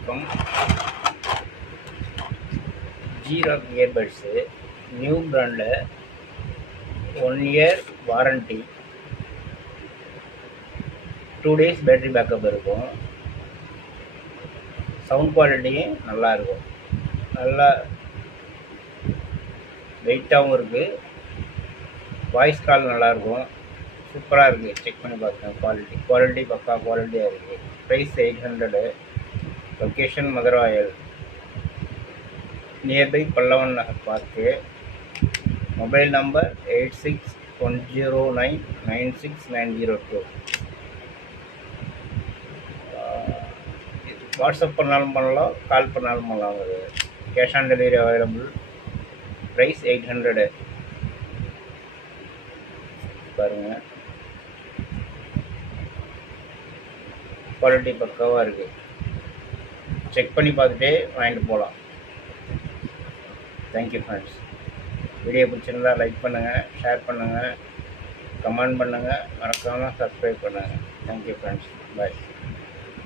வணக்கம். G-Rock earbuds new பிராண்டில் 1 year warranty, 2 days battery backup இருக்கும். சவுண்ட் குவாலிட்டியும் நல்லாயிருக்கும். நல்லா வெயிட்டாகவும் இருக்குது. வாய்ஸ் கால் நல்லாயிருக்கும். சூப்பராக இருக்குது. செக் பண்ணி பார்த்தேன். குவாலிட்டி பக்கா குவாலிட்டியாக இருக்குது. Price 800. Location Maduravoyal, nearby Pallavan Nagar park. Mobile number 8610996902. WhatsApp பண்ணாலும் பண்ணலாம், கால் பண்ணாலும் பண்ணலாம். Cash on delivery available. Price 800. பாருங்கள், குவாலிட்டி பக்காவாக இருக்குது. செக் பண்ணி பார்த்துட்டே வாங்கிட்டு போகலாம். Thank you friends. வீடியோ பிடிச்சிருந்தா லைக் பண்ணுங்கள், ஷேர் பண்ணுங்கள், கமெண்ட் பண்ணுங்கள், மறக்காமல் சப்ஸ்கிரைப் பண்ணுங்கள். Thank you friends. பாய்.